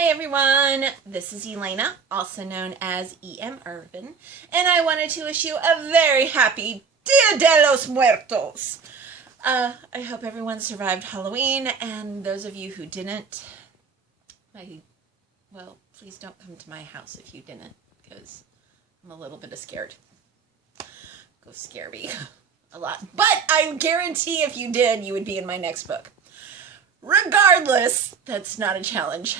Hi everyone, this is Elena, also known as E.M. Irvin, and I wanted to wish you a very happy Dia de los Muertos. I hope everyone survived Halloween, and those of you who didn't, please don't come to my house if you didn't, because I'm a little bit scared. Go scare me a lot. But I guarantee if you did, you would be in my next book. Regardless, that's not a challenge.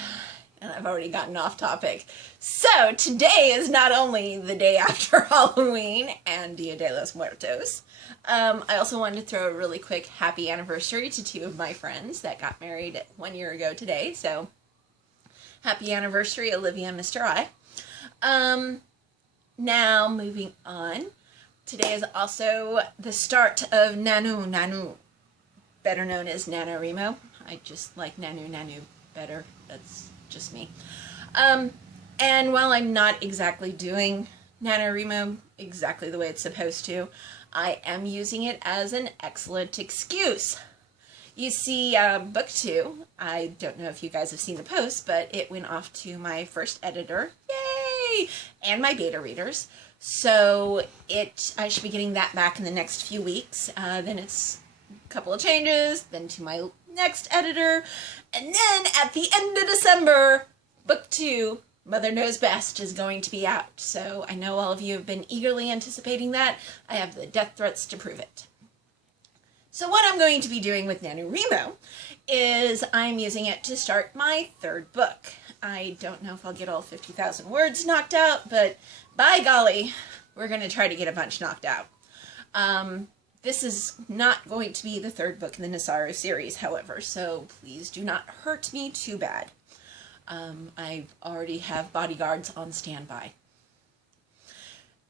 And I've already gotten off topic. So, today is not only the day after Halloween and Dia de los Muertos. I also wanted to throw a really quick happy anniversary to two of my friends that got married 1 year ago today. So, happy anniversary, Olivia and Mr. I. Now, moving on. Today is also the start of Nanu, better known as NaNoWriMo. I just like Nanu better. That's just me. And while I'm not exactly doing NaNoWriMo exactly the way it's supposed to, I am using it as an excellent excuse. You see, book 2, I don't know if you guys have seen the post, but it went off to my first editor, yay, and my beta readers. So I should be getting that back in the next few weeks. Then it's a couple of changes, then to my next editor, and then at the end of December, book 2, Mother Knows Best, is going to be out. So I know all of you have been eagerly anticipating that. I have the death threats to prove it. So what I'm going to be doing with NaNoWriMo is I'm using it to start my third book. I don't know if I'll get all 50,000 words knocked out, but by golly, we're going to try to get a bunch knocked out. This is not going to be the third book in the Nasaru series, however, so please do not hurt me too bad. I already have bodyguards on standby.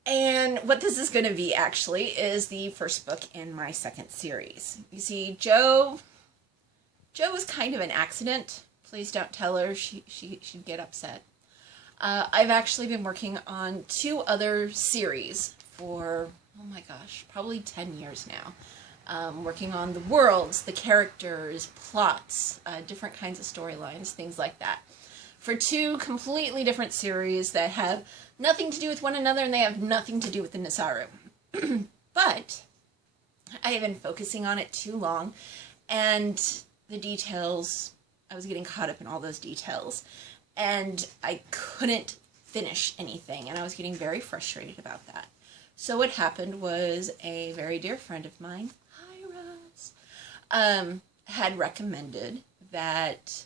And what this is going to be, actually, is the first book in my second series. You see, Jo was kind of an accident. Please don't tell her. She'd get upset. I've actually been working on 2 other series for, oh my gosh, probably 10 years now. Working on the worlds, the characters, plots, different kinds of storylines, things like that. For 2 completely different series that have nothing to do with one another, and they have nothing to do with the Nasaru. But I have been focusing on it too long, and the details, I was getting caught up in all those details, and I couldn't finish anything, and I was getting very frustrated about that. So what happened was a very dear friend of mine, hi Roz, had recommended that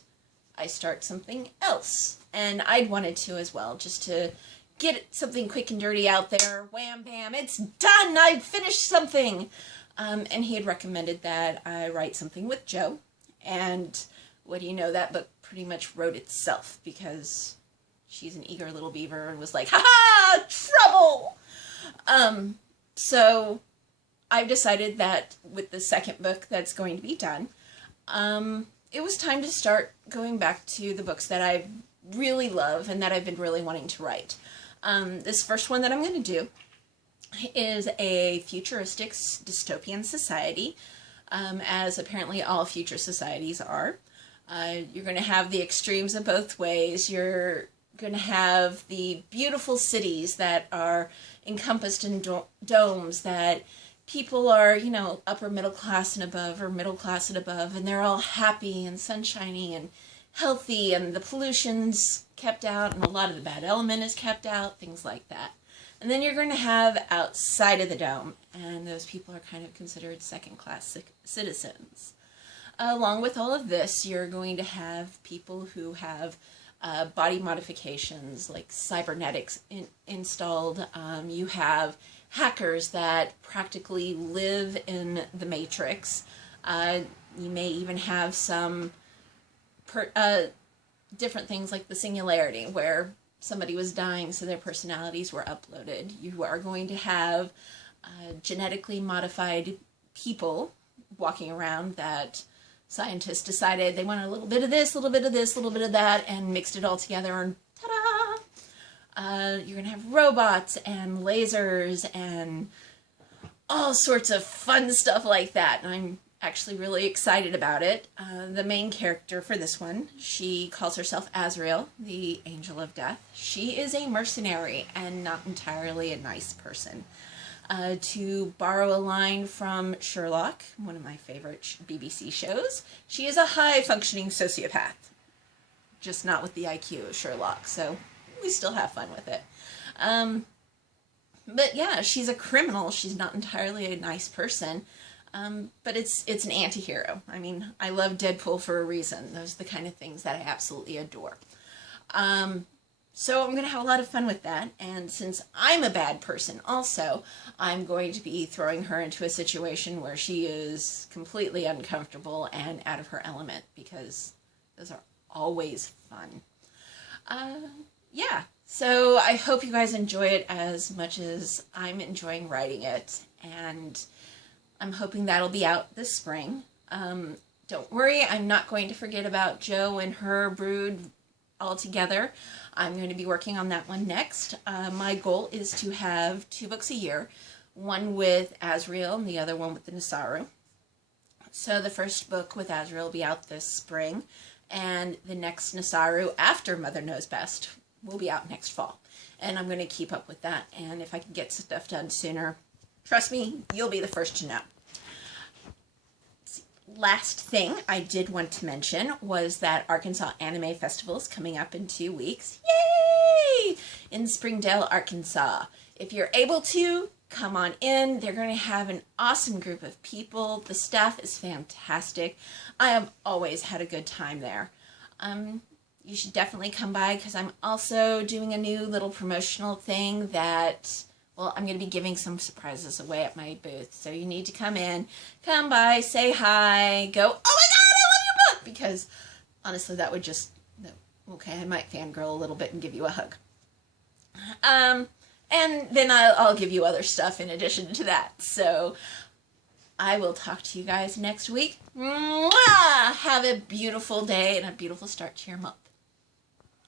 I start something else. And I'd wanted to as well, just to get something quick and dirty out there. Wham, bam, it's done! I've finished something! And he had recommended that I write something with Jo. And what do you know, that book pretty much wrote itself, because she's an eager little beaver and was like, ha-ha! Trouble! So I've decided that with the second book that's going to be done, it was time to start going back to the books that I really love and that I've been really wanting to write. This first one that I'm going to do is a futuristic dystopian society, as apparently all future societies are. You're going to have the extremes of both ways. You're going to have the beautiful cities that are encompassed in domes that people are, you know, upper middle class and above, or middle class and above, and they're all happy and sunshiny and healthy, and the pollution's kept out, and a lot of the bad element is kept out, things like that. And then you're going to have outside of the dome, and those people are kind of considered second-class citizens. Along with all of this, you're going to have people who have body modifications, like cybernetics installed. You have hackers that practically live in the Matrix. You may even have some different things like the Singularity, where somebody was dying so their personalities were uploaded. You are going to have genetically modified people walking around that scientists decided they wanted a little bit of this, a little bit of this, a little bit of that, and mixed it all together, and ta-da! You're going to have robots and lasers and all sorts of fun stuff like that. And I'm actually really excited about it. The main character for this one, she calls herself Azrael, the Angel of Death. She is a mercenary and not entirely a nice person. To borrow a line from Sherlock, one of my favorite BBC shows, she is a high-functioning sociopath. Just not with the IQ of Sherlock, so we still have fun with it. But yeah, she's a criminal. She's not entirely a nice person. But it's an anti-hero. I mean, I love Deadpool for a reason. Those are the kind of things that I absolutely adore. So I'm going to have a lot of fun with that. And since I'm a bad person also, I'm going to be throwing her into a situation where she is completely uncomfortable and out of her element, because those are always fun. Yeah. So I hope you guys enjoy it as much as I'm enjoying writing it. And I'm hoping that'll be out this spring. Don't worry, I'm not going to forget about Jo and her brood altogether. I'm going to be working on that one next. My goal is to have 2 books a year, one with Azrael and the other one with the Nasaru. So the first book with Azrael will be out this spring, and the next Nasaru, after Mother Knows Best, will be out next fall. And I'm going to keep up with that, and if I can get stuff done sooner, trust me, you'll be the first to know. Last thing I did want to mention was that Arkansas Anime Festival is coming up in 2 weeks. Yay! In Springdale, Arkansas. If you're able to, come on in. They're going to have an awesome group of people. The staff is fantastic. I have always had a good time there. You should definitely come by, because I'm also doing a new little promotional thing that, well, I'm going to be giving some surprises away at my booth. So you need to come in, come by, say hi, go, oh my God, I love your book! Because honestly, that would just, no, okay, I might fangirl a little bit and give you a hug. And then I'll give you other stuff in addition to that. So I will talk to you guys next week. Mwah! Have a beautiful day and a beautiful start to your month.